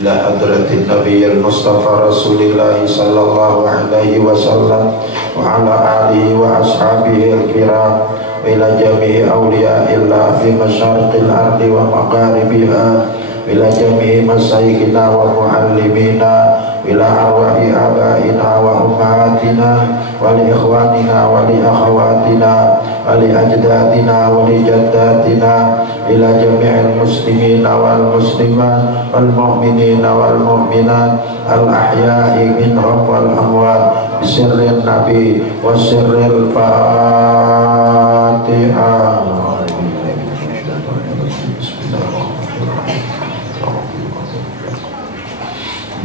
ila hadratin nabiyil mustafa rasulillahi sallallahu alaihi wasallam wa ala alihi wa ashabihi al-kiram wa ila jami'i awliya'illah fi masyariqil ardi wa magharibiha ila jami'i masyayikhina wa muallimina ila arwahi abaina wa ummahatina wa li ikhwanina wa li akhawatina wa li ajdadina wa li jaddatina ila jami'il muslimina wal muslimat wal mu'minina wal mu'minat al ahya'i minhum wal amwat bisirrin nabi wa sirril fatihah.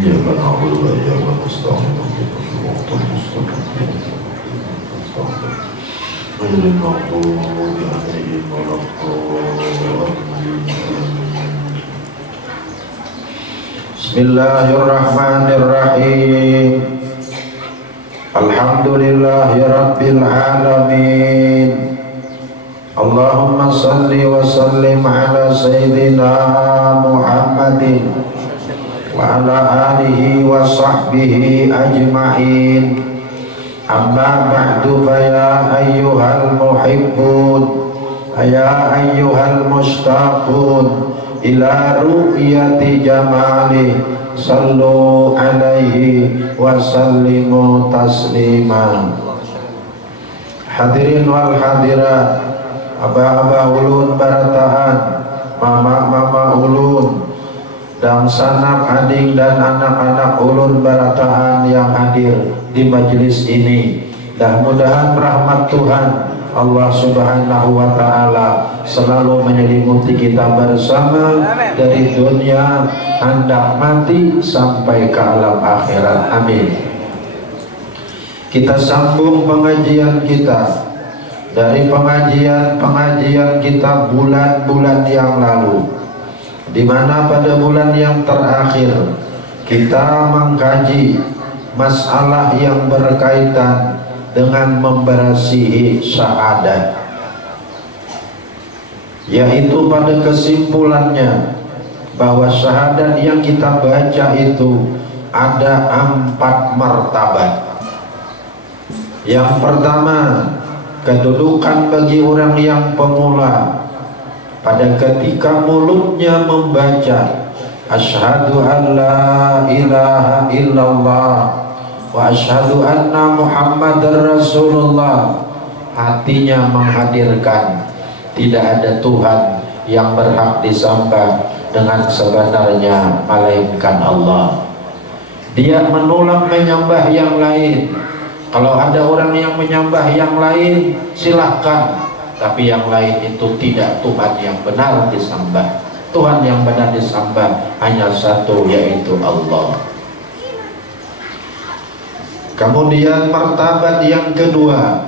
إياك نعبد وإياك نستعين اهدنا الصراط المستقيم غير المغضوب عليهم ولا الضالين. بسم الله الرحمن الرحيم. الحمد لله رب العالمين. اللهم صل وسلم على سيدنا محمد wa ala alihi wa sahbihi ajma'in. Amma ba'du fa ya ayyuhal muhibbun ya ayyuhal mushtaqun ila ru'yati jamali sallu alaihi wa sallimu taslima. Hadirin wal hadirat, aba-aba ulun barataan, mama-mama ulun, dan sanak adik dan anak-anak ulun barataan yang hadir di majelis ini. Mudah-mudahan rahmat Tuhan Allah Subhanahu wa Ta'ala selalu menyelimuti kita bersama dari dunia hendak mati sampai ke alam akhirat. Amin. Kita sambung pengajian kita dari pengajian kita bulan-bulan yang lalu, di mana pada bulan yang terakhir kita mengkaji masalah yang berkaitan dengan memberasihi syahadat, yaitu pada kesimpulannya bahwa syahadat yang kita baca itu ada 4 martabat. Yang pertama, kedudukan bagi orang yang pemula pada ketika mulutnya membaca asyhadu an la ilaha illallah wa asyhadu anna muhammadar rasulullah, hatinya menghadirkan tidak ada Tuhan yang berhak disembah dengan sebenarnya melainkan Allah. Dia menolak menyembah yang lain. Kalau ada orang yang menyembah yang lain, silahkan, tapi yang lain itu tidak Tuhan yang benar disembah. Tuhan yang benar disembah hanya satu, yaitu Allah. Kemudian martabat yang kedua,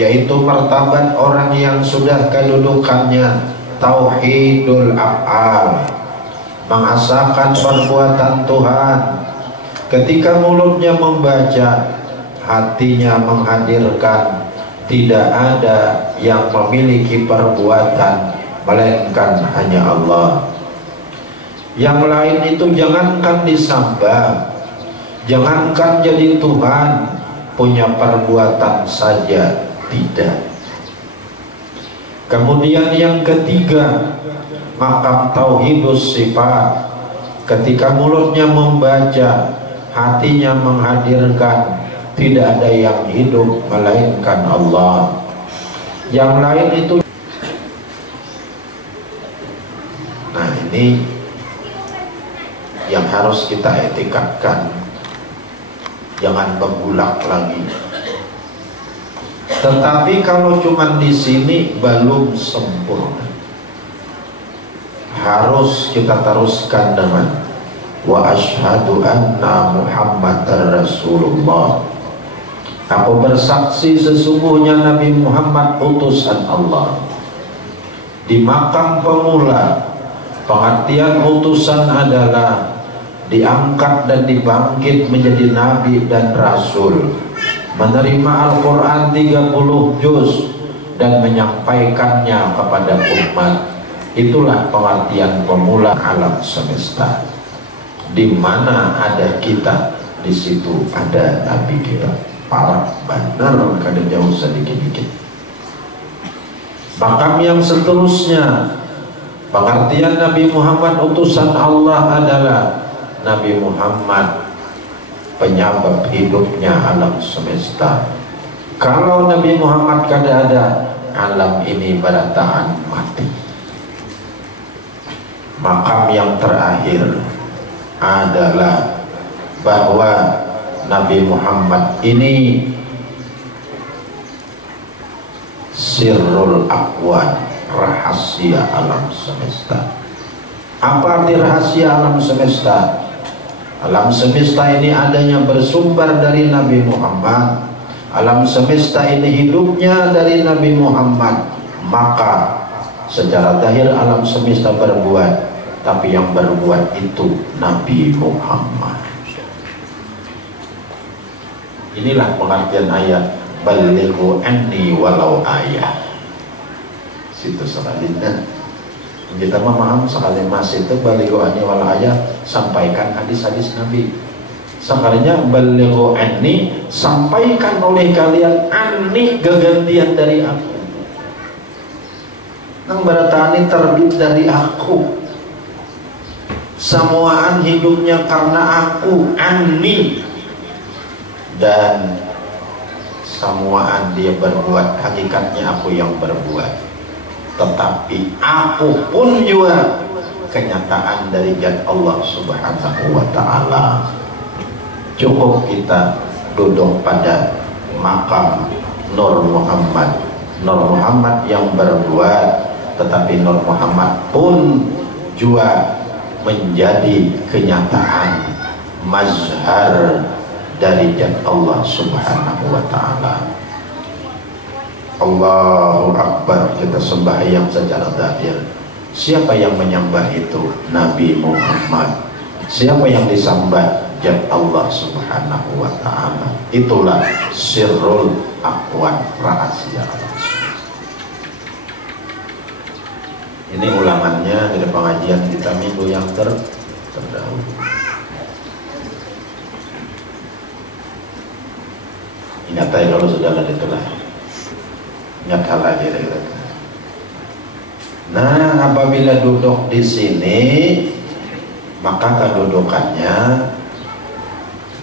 yaitu martabat orang yang sudah kedudukannya tauhidul af'al, mengasahkan perbuatan Tuhan. Ketika mulutnya membaca, hatinya menghadirkan tidak ada yang memiliki perbuatan melainkan hanya Allah. Yang lain itu jangankan disembah, jangankan jadi Tuhan, punya perbuatan saja tidak. Kemudian yang ketiga, makam tauhidus sifat. Ketika mulutnya membaca, hatinya menghadirkan tidak ada yang hidup melainkan Allah. Yang lain itu. Nah, ini yang harus kita etikatkan. Jangan berbulak lagi. Tetapi kalau cuma di sini belum sempurna. Harus kita teruskan dengan wa asyhadu anna muhammadar rasulullah. Aku bersaksi sesungguhnya Nabi Muhammad utusan Allah. Di makam pemula, pengertian utusan adalah diangkat dan dibangkit menjadi Nabi dan Rasul, menerima Al-Quran 30 juz dan menyampaikannya kepada umat. Itulah pengertian pemula alam semesta. Di mana ada kita, di situ ada Nabi kita. Parah benar kada jauh sedikit-dikit. Makam yang seterusnya, pengertian Nabi Muhammad utusan Allah adalah Nabi Muhammad penyebab hidupnya alam semesta. Kalau Nabi Muhammad kada ada, alam ini berataan mati. Makam yang terakhir adalah bahwa Nabi Muhammad ini sirrul akwan, rahasia alam semesta. Apa arti rahasia alam semesta? Alam semesta ini adanya bersumber dari Nabi Muhammad. Alam semesta ini hidupnya dari Nabi Muhammad. Maka secara zahir alam semesta berbuat, tapi yang berbuat itu Nabi Muhammad. Inilah pengertian ayat balighu anni walau ayat. Situ selanjutnya kita memaham sekali mas itu balighu anni walau ayat, sampaikan hadis-hadis Nabi. Sekalinya balighu anni, sampaikan oleh kalian anni, kegantian dari aku. Nang baratani terbit dari aku. Semuaan hidupnya karena aku, anni. Dan semuaan dia berbuat, hakikatnya aku yang berbuat. Tetapi aku pun juga kenyataan dari zat Allah Subhanahu wa ta'ala. Cukup kita duduk pada makam Nur Muhammad. Nur Muhammad yang berbuat, tetapi Nur Muhammad pun juga menjadi kenyataan mazhar dari zat Allah Subhanahu wa ta'ala. Allahu Akbar, kita sembahyang secara zahir. Siapa yang menyembah itu? Nabi Muhammad. Siapa yang disembah? Zat Allah Subhanahu wa ta'ala. Itulah sirrul akwan, rahasia Allah. Ini ulangannya dari pengajian kita minggu yang terdahulu. Ingat aja kalau sudah ada itulah. Ingat hal lagi. Nah, apabila duduk di sini, maka kedudukannya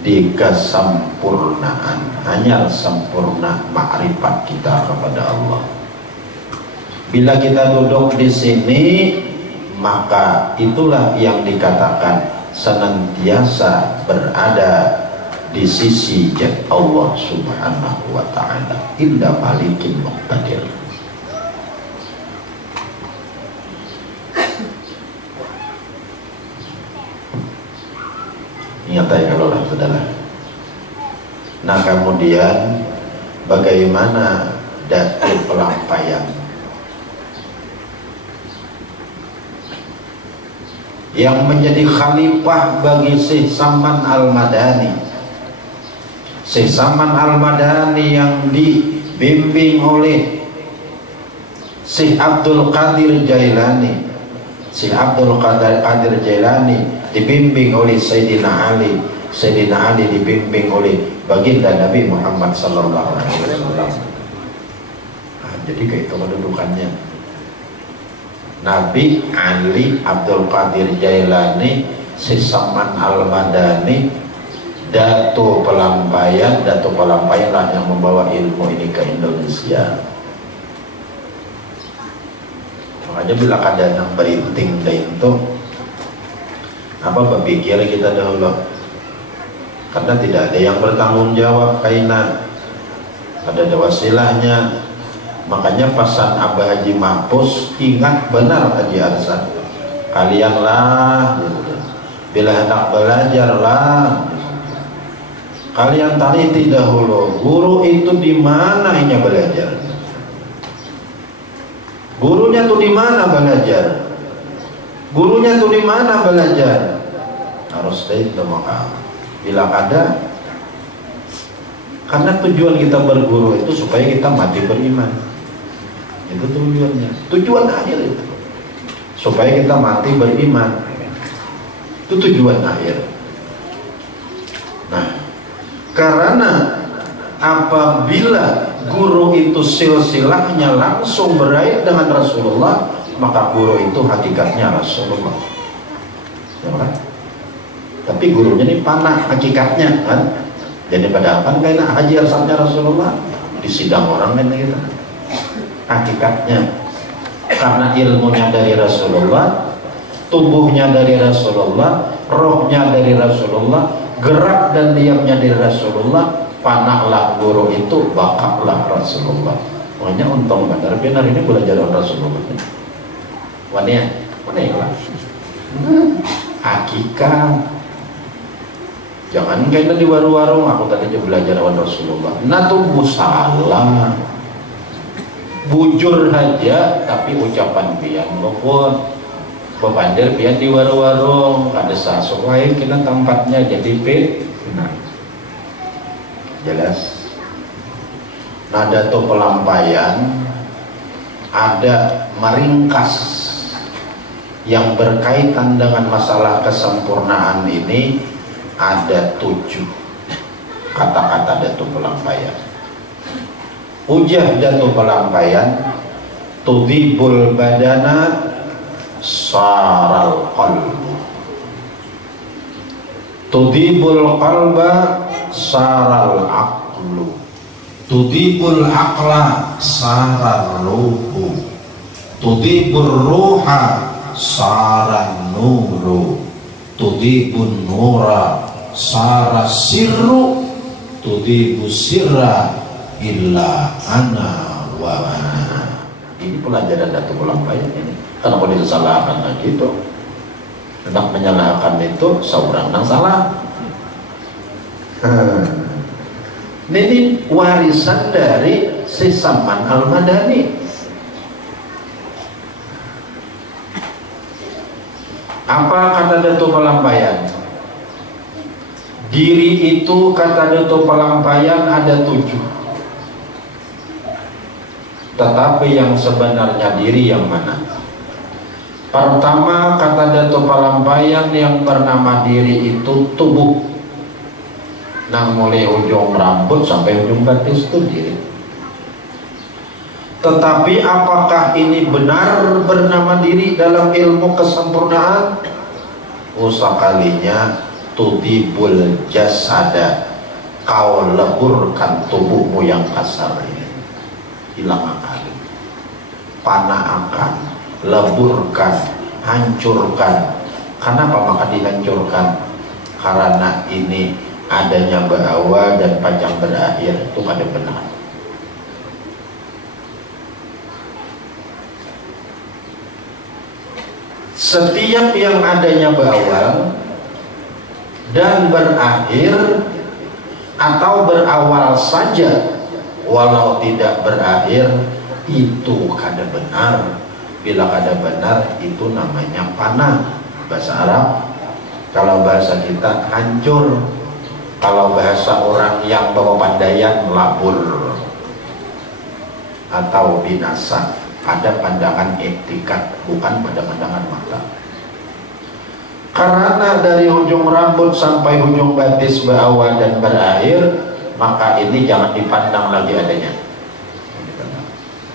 di kesempurnaan, hanya sempurna makrifat kita kepada Allah. Bila kita duduk di sini, maka itulah yang dikatakan senantiasa berada di sisi zat Allah Subhanahu wa ta'ala, inda malikin muqtadir. Ingat aja kalau saudara. Nah, kemudian bagaimana datu pelampaian yang menjadi khalifah bagi Syekh Saman Al-Madani. Syekh Saman Al-Madani yang dibimbing oleh Syekh Abdul Qadir Jailani. Syekh Abdul Qadir Jailani dibimbing oleh Sayyidina Ali. Sayyidina Ali dibimbing oleh baginda Nabi Muhammad sallallahu alaihi wasallam. Nah, jadi kayak itu kedudukannya. Nabi, Ali, Abdul Qadir Jailani, Syekh Saman Al-Madani, Dato Pelampaian lah yang membawa ilmu ini ke Indonesia. Makanya bila ada yang berinting itu, apa berpikir kita dahulu? Karena tidak ada yang bertanggung jawab kaina, ada wasilahnya. Makanya pesan Abah Haji Mahfuz, ingat benar Haji Arsan, kalianlah bila hendak belajarlah, kalian teliti dahulu guru itu di mana hanya belajar. Gurunya tuh di mana belajar? Gurunya tuh di mana belajar? Harus itu maka bila ada, karena tujuan kita berguru itu supaya kita mati beriman. Itu tujuannya, tujuan akhir itu supaya kita mati beriman. Itu tujuan akhir. Nah, karena apabila guru itu silsilahnya langsung berair dengan Rasulullah, maka guru itu hakikatnya Rasulullah, ya kan? Tapi gurunya ini panah hakikatnya kan. Jadi padahal kan kayaknya haji asalnya Rasulullah, di sidang orang kan kita. Hakikatnya karena ilmunya dari Rasulullah, tubuhnya dari Rasulullah, rohnya dari Rasulullah, gerak dan diamnya dari Rasulullah, panahlah guru itu, bakaklah Rasulullah. Makanya untung benar benar ini belajar Rasulullah. Wanita, lah. Hakikat. Jangan kayaknya di warung-warung aku tadi belajar lawan Rasulullah. Nah tuh salah. Bujur aja tapi ucapan pian maupun pepandir pian di warung-warung ada sesuai kita tempatnya jadi nah jelas. Nada tuh pelampaian ada meringkas yang berkaitan dengan masalah kesempurnaan ini. Ada 7 kata-kata datu pelampaian. Ujah datu pelampaian tudhibul badana saral qalbu, tudhibul qalba saral aqlu, tudhibul aqla saral ruhu, tudhibul ruha saran nuru, tudhibun nura sara sirru, tudhibu sirra illa ana wa ana. Ini pelajaran datu pelampaian ini. Kenapa disalahkan lagi itu? Hendak menyalahkan itu seorang yang salah. Ini warisan dari si Salman Al-Madani. Apa kata datu pelampaian? Diri itu kata datu pelampaian ada 7. Tetapi yang sebenarnya diri yang mana? Pertama kata datu pelampaian yang bernama diri itu tubuh. Nang mulai ujung rambut sampai ujung batis itu diri. Tetapi apakah ini benar bernama diri dalam ilmu kesempurnaan? Usakalinya tudibul jasada, kau leburkan tubuhmu yang kasar ini, hilang akal, panah akan, leburkan, hancurkan. Kenapa maka dihancurkan? Karena ini adanya berawal dan panjang berakhir itu kada benar. Setiap yang adanya berawal dan berakhir atau berawal saja walau tidak berakhir itu kada benar. Bila kada benar itu namanya panah bahasa Arab. Kalau bahasa kita hancur. Kalau bahasa orang yang bawa pandaian labur atau binasa. Ada pandangan etikat, bukan pada pandangan mata. Karena dari ujung rambut sampai ujung batis berawal dan berakhir, maka ini jangan dipandang lagi adanya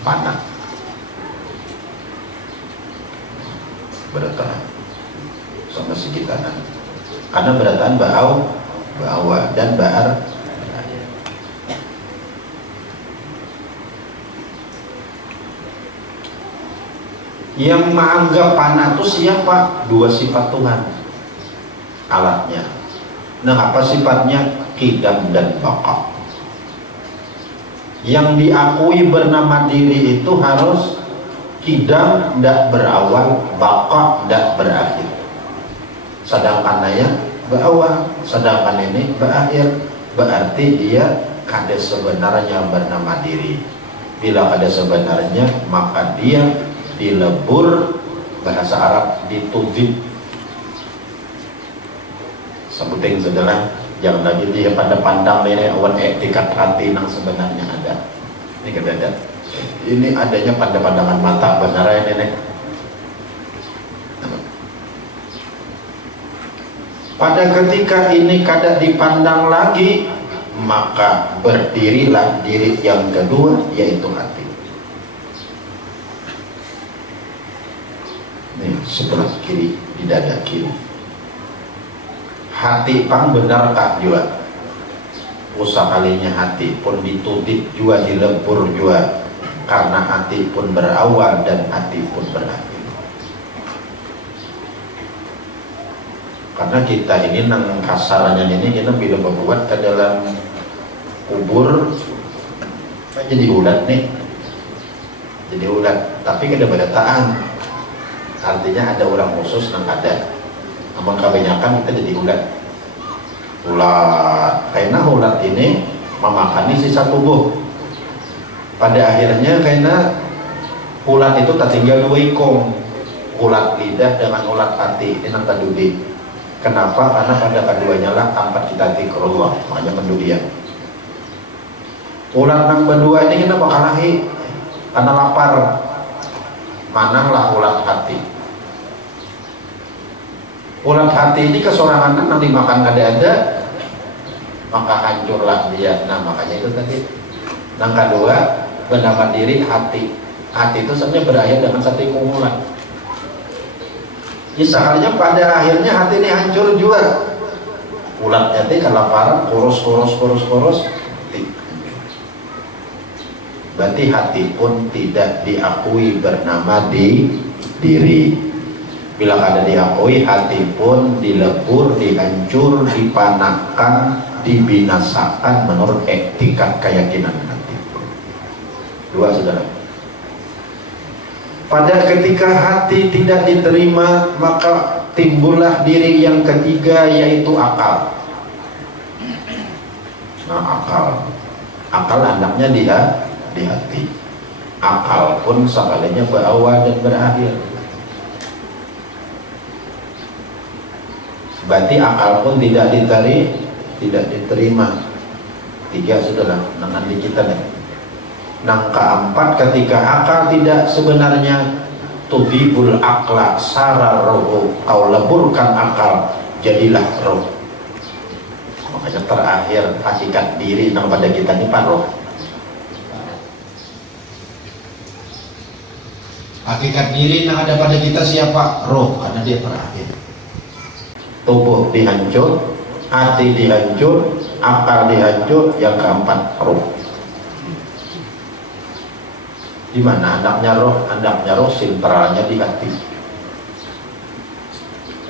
panah. Beratahan sama sekitaran. Karena beratahan berawal dan berakhir. Yang menganggap panah itu siapa? 2 sifat Tuhan alatnya. Nah apa sifatnya? Qidam dan baqa. Yang diakui bernama diri itu harus qidam, tidak berawal, baqa, tidak berakhir. Sedangkan ayat berawal, sedangkan ini berakhir. Berarti dia kada sebenarnya bernama diri. Bila kada sebenarnya maka dia dilebur, bahasa Arab ditudhib. Sebuting sedalah jangan lagi dia pada pandang ini awan etikat hati yang sebenarnya ada. Ini kada. Ini adanya pada pandangan mata benar ini. Pada ketika ini kada dipandang lagi, maka berdirilah diri yang kedua, yaitu hati. Nih, sebelah kiri, di dada kiri. Hati pang benar kak juga. Usahalinya hati pun ditudip juga, dilebur juga. Karena hati pun berawal dan hati pun berakhir. Karena kita ini nang kasarnya ini kita bila berbuat ke dalam kubur jadi ulat nih, jadi ulat. Tapi kada berdataan, artinya ada orang khusus nang ada. Namun kebanyakan kita jadi ulat. Ulat, karena ulat ini memakan sisa tubuh. Pada akhirnya karena ulat itu tak tinggal dua ikong, ulat lidah dengan ulat hati ini nang kadudi. Kenapa? Karena pada keduanya lah tempat kita zikrullah, makanya pendudian. Ulat nang berdua ini kita bakal lahi karena lapar. Mananglah ulat hati. Ulat hati ini kesorangan nang dimakan ada, maka hancurlah dia. Nah makanya itu tadi. Nang kedua bernama diri hati. Hati itu sebenarnya berakhir dengan satu kumulan. Misalnya pada akhirnya hati ini hancur juga. Ulat hati kelaparan, kurus. Berarti hati pun tidak diakui bernama diri. Bila ada diakui, hati pun dilebur, dihancur, dipanahkan, dibinasakan menurut etika keyakinan hati. Dua saudara. Pada ketika hati tidak diterima, maka timbullah diri yang ketiga, yaitu akal. Nah akal anaknya di hati. Akal pun sekalinya berawal dan berakhir. Berarti akal pun tidak diterima. Tiga saudara, nanti kita nih. Nang keempat, ketika akal tidak sebenarnya tudibul akla sarar roh, kau leburkan akal, jadilah roh. Makanya terakhir hakikat diri nang pada kita ini roh. Hakikat diri nang ada pada kita siapa? Roh, karena dia terakhir. Tubuh dihancur, hati dihancur, akal dihancur, yang keempat roh. Di mana andaknya roh? Andaknya roh sentralnya di hati.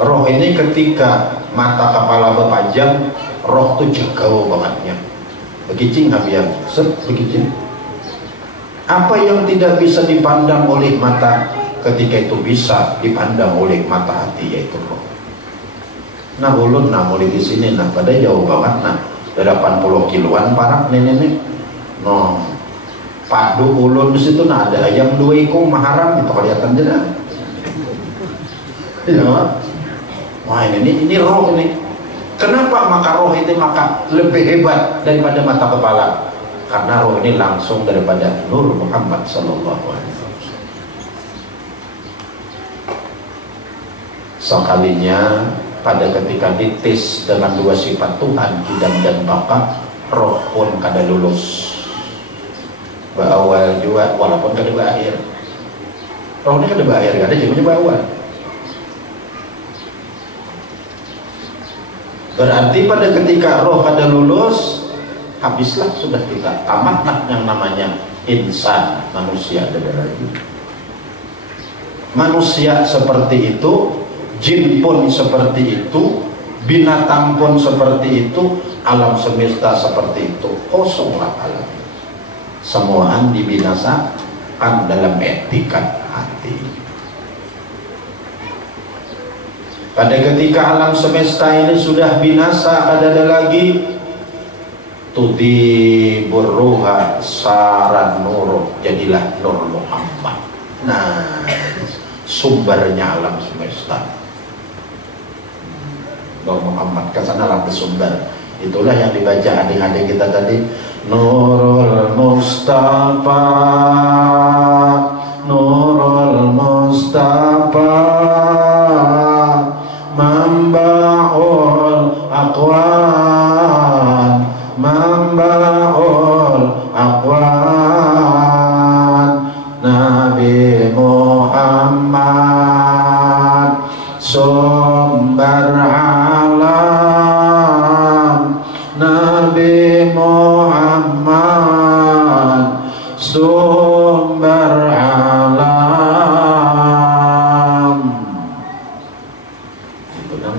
Roh ini ketika mata kepala berpanjang, roh itu jauh bangetnya. Begicing habian, begicing. Apa yang tidak bisa dipandang oleh mata, ketika itu bisa dipandang oleh mata hati, yaitu roh. Nah ulun nah mulai di sini nah pada jauh banget nah 80 kiloan parak nenek. No. Padu ulun di situ nah ada ayam dua ikung maharam itu kelihatan aja dah. Ya. Wah ini roh ini. Kenapa maka roh itu maka lebih hebat daripada mata kepala? Karena roh ini langsung daripada Nur Muhammad sallallahu alaihi wasallam. Sekalinya pada ketika dites dengan dua sifat Tuhan, Qidam dan Baqa, roh pun kada lulus. Berawal juga walaupun kada berakhir. Rohnya kada berakhir, kada cuma berawal. Berarti pada ketika roh kada lulus, habislah sudah kita, tamatlah yang namanya insan, manusia ada lagi. Manusia seperti itu, jin pun seperti itu, binatang pun seperti itu, alam semesta seperti itu, kosonglah alam. Semuaan dibinasakan dalam etikat hati. Pada ketika alam semesta ini sudah binasa, ada lagi tudi burruha saran nur, jadilah Nur Muhammad. Nah, sumbernya alam semesta Nur Muhammad, kesanalah bersumber. Itulah yang dibaca adik-adik kita tadi, Nurul Mustafa, Nurul Mustafa, Mamba'ul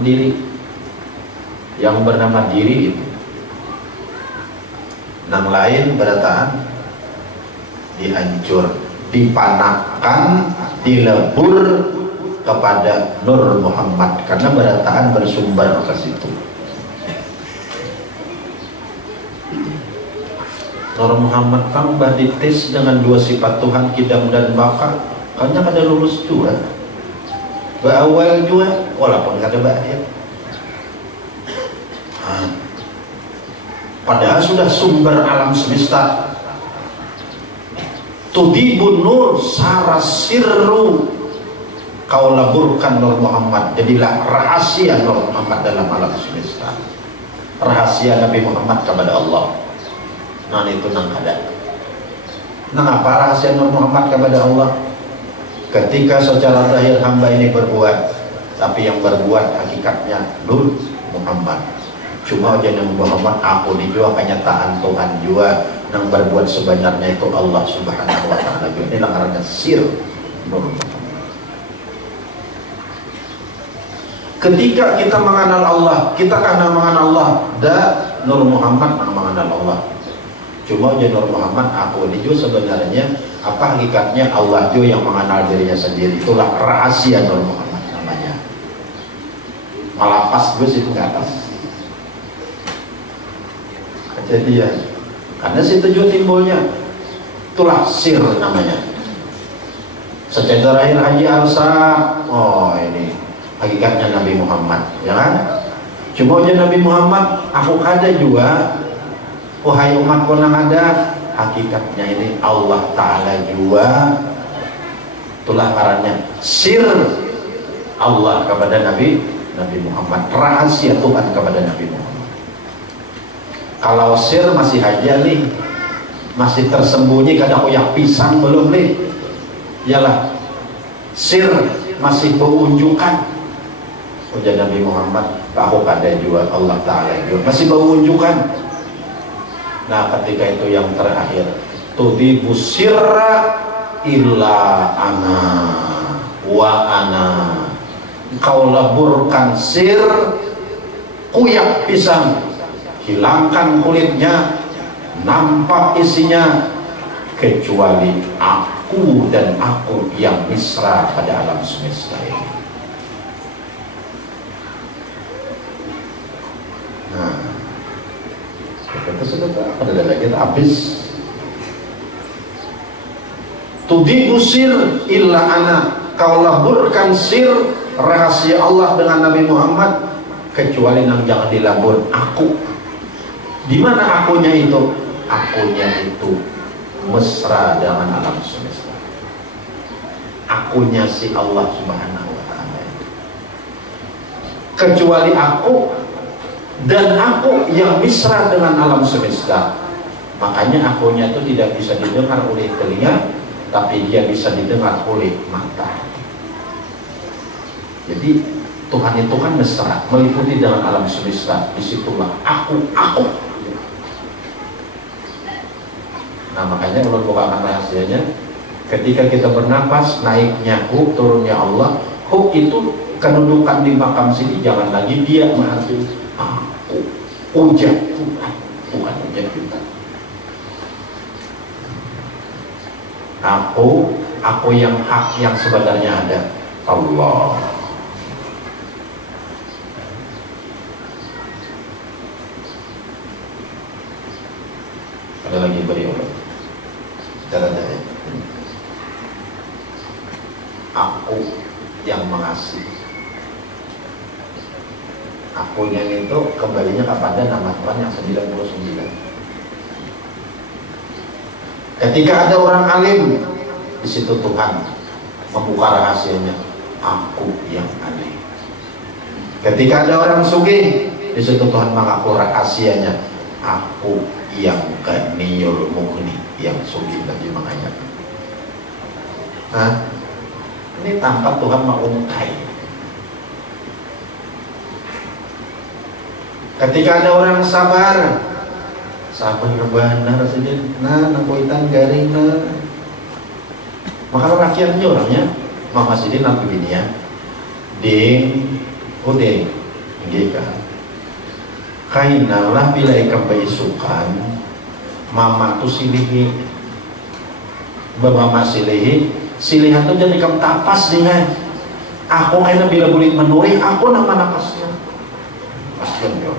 sendiri yang bernama diri itu. Nang lain berataan dihancur, dipanahkan, dilebur kepada Nur Muhammad karena berataan bersumber ke situ. Nur Muhammad kan dites dengan dua sifat Tuhan, kidam dan baka. Kayaknya kada lulus juga. Berawal juga, walaupun kada berakhir. Padahal sudah sumber alam semesta. Tudibun nur sarasirru, kau laburkan Nur Muhammad, jadilah rahasia Nur Muhammad dalam alam semesta. Rahasia Nabi Muhammad kepada Allah. Nah itu nang ada. Nah apa rahasia Nur Muhammad kepada Allah? Ketika secara zahir hamba ini berbuat, tapi yang berbuat hakikatnya Nur Muhammad. Cuma aja Nabi Muhammad aku dijual kenyataan Tuhan juga yang berbuat sebenarnya itu Allah Subhanahu wa taala. Ini langarannya sir Nur Muhammad. Ketika kita mengenal Allah, kita karena mengenal Allah, Nur Muhammad mengenal Allah. Cuma aja Nur Muhammad aku dijual sebenarnya apa hakikatnya Allah juga yang mengenal dirinya sendiri. Itulah rahasia Nur Muhammad namanya. Malapas gue situ ke atas. Kejadian. Karena situ juga timbulnya. Itulah sir namanya. Secara akhir Haji Arsa, oh ini hakikatnya Nabi Muhammad, ya kan? Cuma aja Nabi Muhammad, aku ada juga. Wahai umatku yang ada, hakikatnya ini Allah Ta'ala juga. Itulah caranya sir Allah kepada Nabi Muhammad, rahasia Tuhan kepada Nabi Muhammad. Kalau sir masih aja nih, masih tersembunyi, kadang koyak pisang belum nih. Yalah, sir masih berunjukan. Ujar Nabi Muhammad, aku ada juga Allah Ta'ala juga masih berunjukan. Nah ketika itu yang terakhir, tudibu sirra illa ana wa ana, kau leburkan sir, kuyak pisang, hilangkan kulitnya, nampak isinya, kecuali aku dan aku yang misra pada alam semesta ini. Nah kita sudah ada lagi habis. Tudibu sir illa ana, kau laburkan sir rahasia Allah dengan Nabi Muhammad, kecuali yang jangan dilabur aku. Di mana akunya itu? Akunya itu mesra dengan alam semesta. Akunya si Allah Subhanahu wa taala. Kecuali aku dan aku yang misra dengan alam semesta. Makanya akunya itu tidak bisa didengar oleh telinga, tapi dia bisa didengar oleh mata. Jadi Tuhan itu kan mesra, meliputi dengan alam semesta. Disitulah aku. Nah makanya kalau bukakan rahasianya, ketika kita bernapas, naiknya Hu, turunnya Allah. Hu itu kedudukan di makam sini, jangan lagi dia mengerti aku, ujat Tuhan, bukan ujat kita. Aku yang hak, yang sebenarnya ada Allah. Ada lagi beliau darah-darah. Aku yang mengasihi. Aku yang itu kembalinya kepada nama Tuhan yang 99. Ketika ada orang alim, di situ Tuhan membuka rahasianya. Aku yang alim. Ketika ada orang sugih, di situ Tuhan mengaku rahasianya. Aku yang ganiyul mughni, yang sugih tadi makanya. Nah, ini tanpa Tuhan mengungkai. Ketika ada orang sabar benar saja, nakuitan garing maka rakyatnya orangnya Mama Sidin nabi ini ya, ding, udeng, Gitu. Kainalah bila ikam baisukan mama tu silihi mama silihi silihan tu jadi ikam tapas dengan aku kaina bila bulit menuri aku nama napasnya pasien yo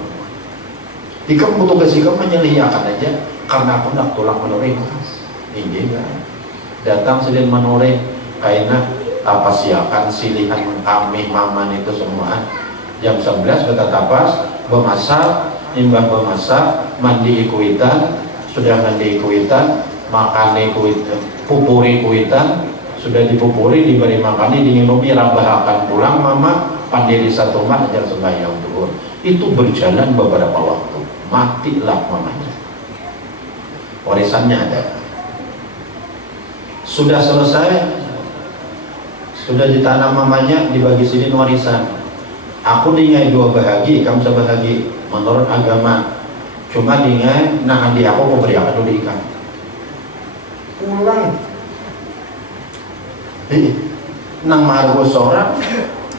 ikam butuh kasih ikam menyelihakan aja karena aku nak tulang menuri ini kan datang silin menuri kaina tapas siakan silihan kami maman itu semua jam 11 kita tapas memasak, imbah memasak, mandi kuitan, sudah mandi kuitan, makan kuitan, pupuri kuitan, sudah dipupuri, diberi makan, diminumi, rabahakan pulang, mama pandiri satu mat ajar sembahyang duhur. Itu berjalan beberapa waktu, matilah mamanya. Warisannya ada. Sudah selesai, sudah ditanam mamanya, dibagi sini warisan. Aku dingai dua bahagi, kamu sebahagi menurut agama. Cuma dingai, nah di aku mau beri akan dulu ikan. Pulang. Nang mahargo seorang,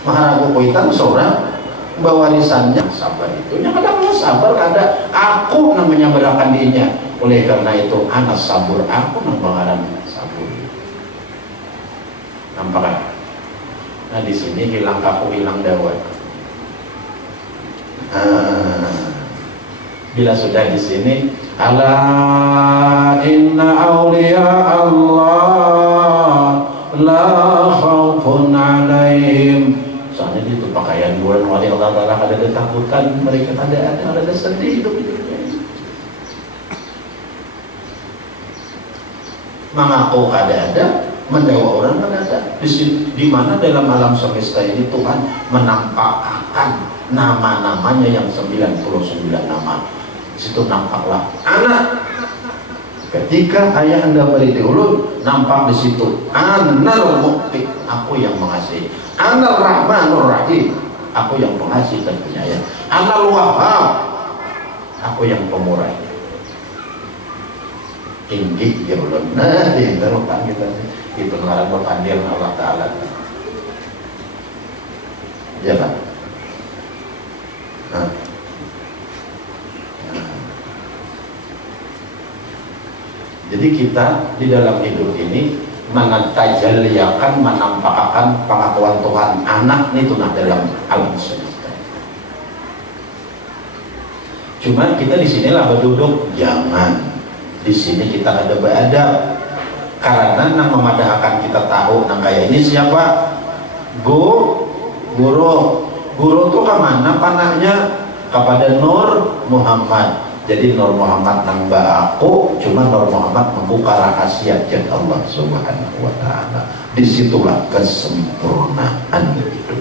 mahargo kuitan seorang, bawarisannya sabar itu. Yang kadang sabar ada. Aku namanya berakan dirinya. Oleh karena itu anak sabur, aku namanya sabur. Nampak kan? Nah di sini hilang kaku, hilang dawet. Bila sudah di sini, ala inna awliya Allah la khaufun alaihim. Soalnya itu pakaian bulan wali Allah Ta'ala ada ketakutan, mereka ada sedih hidup hidupnya. Mengaku ada, mendawa orang ada. Di mana dalam alam semesta ini Tuhan menampakkan nama-namanya yang 99 nama. Situ nampaklah anak. Ketika ayah anda beri diulun, nampak di situ Anal Mu'ti, aku yang mengasihi. Anal Rahmanur Rahim, aku yang pengasih dan penyayang. Anal Wahhab, aku yang pemurah. Tinggi ya ulun. Nah, itu kan kita itu ngaran berpandir Allah Ta'ala. Ya kan? Nah. Jadi kita di dalam hidup ini mentajaliakan, menampakkan pengakuan Tuhan anak itu nah dalam alam semesta. Cuma kita di sinilah berduduk, jangan di sini kita ada beradab karena nang memadahkan kita tahu nang kayak ini siapa? Guru tuh kemana panahnya? Kepada Nur Muhammad. Jadi Nur Muhammad nambah aku, cuma Nur Muhammad membuka rahasia jad Allah Subhanahu wa Ta'ala. Disitulah kesempurnaan hidup kita.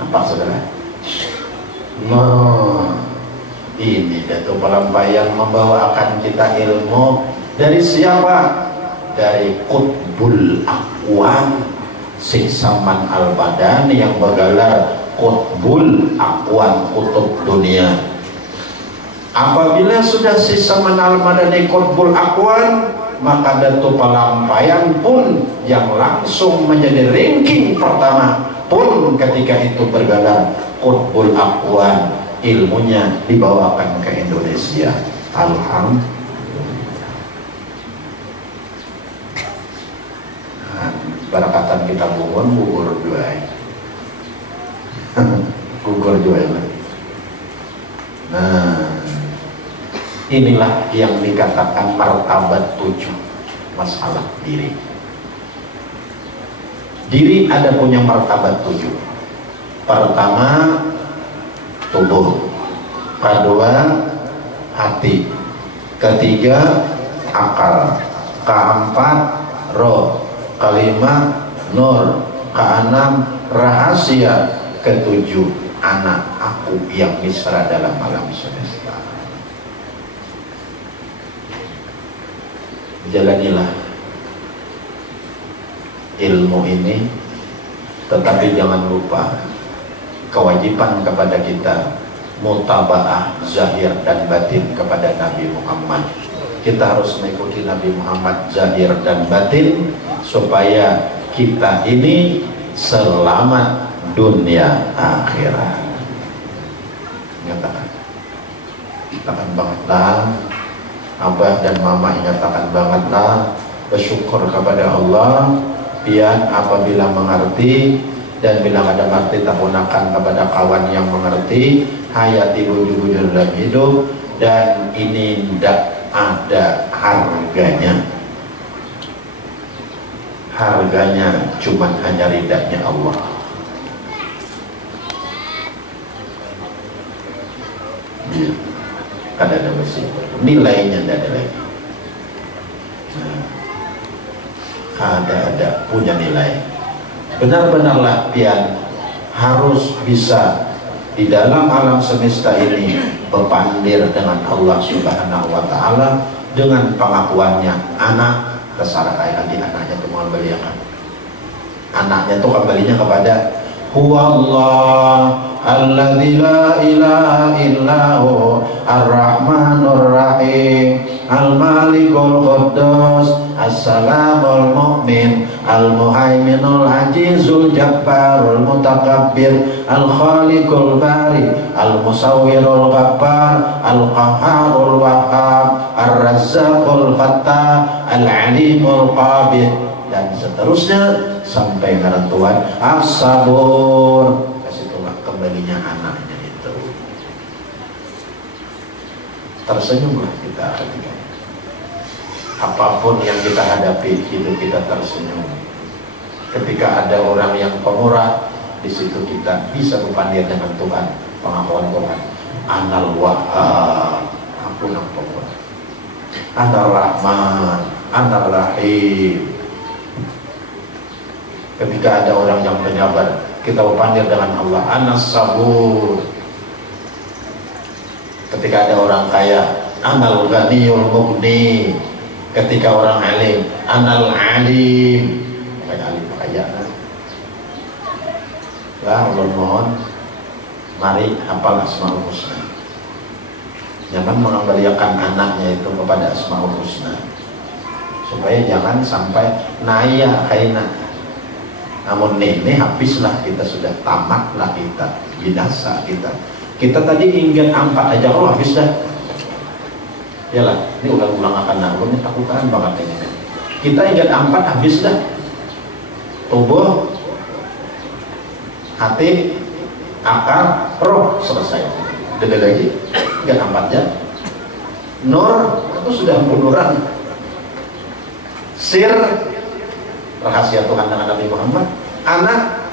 Nampak saudara? Nah, ini Datuk Pelampaian membawakan kita ilmu dari siapa? Dari Qutbul Aqwan Siksaman Al-Badani yang bergelar Qutbul Aqwan, kutub dunia. Apabila sudah Siksaman Al-Badani Qutbul Aqwan, maka Datuk Pelampaian pun yang langsung menjadi ranking pertama pun ketika itu bergelar Qutbul Aqwan, ilmunya dibawakan ke Indonesia. Alhamdulillah. Barakatan kita gugur dua. Gugur dua. Nah, inilah yang dikatakan martabat 7, masalah diri. Diri ada punya martabat 7. Pertama tubuh, kedua hati, ketiga akal, keempat roh, kelima nur, keenam rahasia, ketujuh anak aku yang misra dalam alam semesta. Jalanilah ilmu ini, tetapi jangan lupa kewajiban kepada kita mutabaah zahir dan batin kepada Nabi Muhammad. Kita harus mengikuti Nabi Muhammad zahir dan batin supaya kita ini selamat dunia akhirat. Nyatakan bangetlah, abah dan mama nyatakan bangetlah bersyukur kepada Allah pian apabila mengerti, dan bila ada marti tak gunakan kepada kawan yang mengerti hayati bujur-bujur dalam hidup, dan ini tidak ada harganya. Harganya cuma hanya ridanya Allah. Ya, ada bersih, nilainya tidak ada lagi. Ada punya nilai. Benar-benarlah pian harus bisa di dalam alam semesta ini berpandir dengan Allah Subhanahu wa Ta'ala dengan pengakuannya anak kesara kayak tadi anaknya itu mau beliakan. Anaknya itu kembalinya kepada Huwallah alladzi la ilaha illahu ar-rahmanur rahim al-malikul quddus as-salamul mu'min al-muhaiminul azizul jabbarul mutakabbir al-khaliqul bari al-musawwirul ghaffar al-qahharul wahhab ar-razzaqul fattah al-alimul qabid, dan seterusnya sampai kerentuan as-sabur. Kasitulah kembalinya anaknya itu. Tersenyumlah kita ketika apapun yang kita hadapi, hidup kita tersenyum. Ketika ada orang yang pemurah, di situ kita bisa berpandir dengan Tuhan, pengakuan Tuhan. Anal Wahhab, aku yang pemurah. Anal Rahman, Anal Rahim. Ketika ada orang yang penyabar, kita berpandir dengan Allah. Anas Sabur. Ketika ada orang kaya, Anal Ghaniyul Mughni. Ketika orang alim, Anal Alim. Kayak alim kaya. Lah, mohon, mari hafal Asmaul Husna. Jangan mengembalikan anaknya itu kepada Asmaul Husna, supaya jangan sampai naya kaina. Namun ini habislah kita, sudah tamatlah kita, binasa kita. Kita tadi ingin ampat aja, oh habis dah. Yalah, ini ulang-ulang akan nanggung, ini takutan banget ini. Kita ingin ampat habis dah. Tubuh, hati, akal, roh selesai. Dede lagi, ingin ampat aja. Nur itu sudah munduran. Sir, rahasia Tuhan dengan Nabi Muhammad. Anak,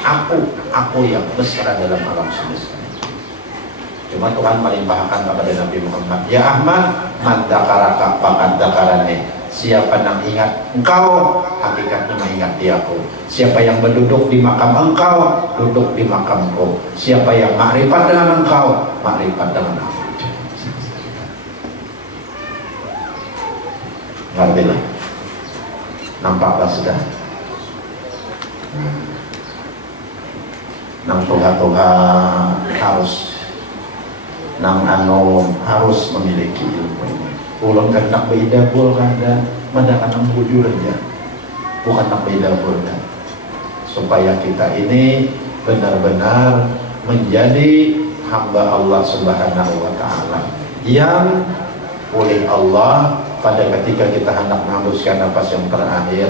aku yang besar dalam alam semesta. Cuma Tuhan paling bahakan kepada Nabi Muhammad. Ya Ahmad, man dakaraka faqad dakarani. Siapa yang ingat engkau, hakikatnya mengingat diaku. Siapa yang berduduk di makam engkau, duduk di makamku. Siapa yang makrifat dengan engkau, makrifat dengan aku. Ngertilah. Nampaklah sudah. Nang Tuhan harus harus memiliki ilmu ini. Ulun kan nak beidabul kada, mana kan nang bujur aja, bukan nak beidabul kan. Supaya kita ini benar-benar menjadi hamba Allah Subhanahu wa Ta'ala yang oleh Allah pada ketika kita hendak menghembuskan nafas yang terakhir,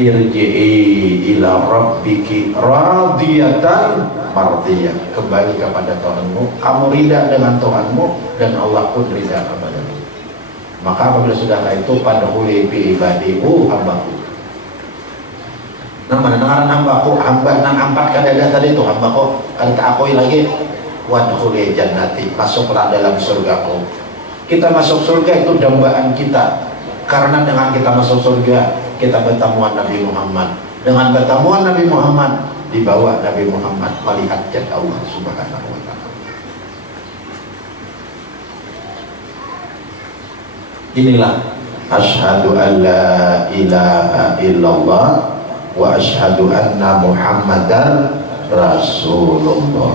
irji'i ila rabbiki radiyatan mardiyah, kembali kepada Tuhanmu, kamu ridha dengan Tuhanmu, dan Allah pun ridha kepadamu. Maka apabila sudah itu pada huli bi ibadihu hambaku. Nah, mana dengaran hambaku, hamba nang ampat kadada tadi itu hambaku, kan tak akui lagi wadkhuli jannati, masuklah dalam surgaku. Kita masuk surga itu dambaan kita, karena dengan kita masuk surga kita bertemuan Nabi Muhammad. Dengan bertemuan Nabi Muhammad, di bawah Nabi Muhammad melihat jannah Allah Subhanahu wa Ta'ala. Inilah asyhadu an la ilaha illallah wa asyhadu anna Muhammadan Rasulullah.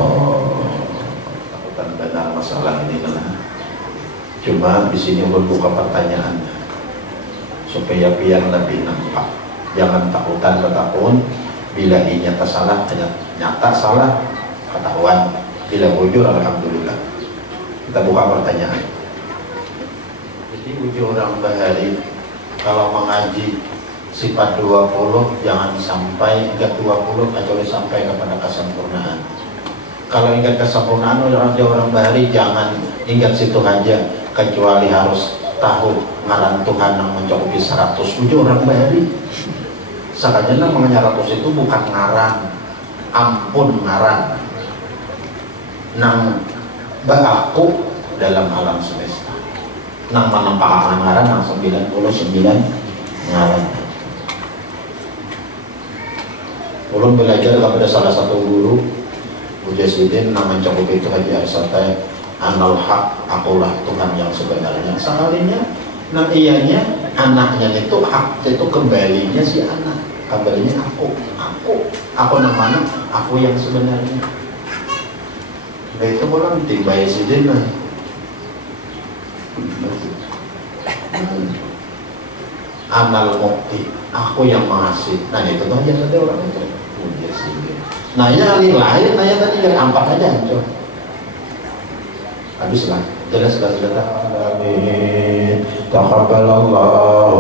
Takutan benar masalah ini lah. Cuma di sini berbuka pertanyaan supaya biar lebih nampak. Jangan takutan ketakun bila nyata salah, nyata salah ketahuan. Bila bujur alhamdulillah. Kita buka pertanyaan. Jadi bujur orang bahari kalau mengaji sifat 20 jangan sampai ingat 20 kecuali sampai kepada kesempurnaan. Kalau ingat kesempurnaan orang bahari jangan ingat situ aja, kecuali harus tahu ngaran Tuhan yang mencakupi 100. Bujur orang bahari sakajana mengenai 100 itu bukan ngaran, ampun ngaran nang beraku dalam alam semesta, nang menampakkan ngaran nang 99 ngaran. Ulun belajar kepada salah satu guru Mujahidin nang mencakup itu Haji Arsatai, anal hak, akulah Tuhan yang sebenarnya. Sekalinya nang iyanya anaknya itu hak, itu kembalinya si anak, kembalinya aku nang mana, aku yang sebenarnya. Nah itu orang tiba sidin lah. Anal mukti, aku yang mengasih. Nah itu aja ada orang itu. Nah ya lain, nah ya tadi yang ampak aja coba. Habislah, jelas sudah. Amin. Taqabbalallahu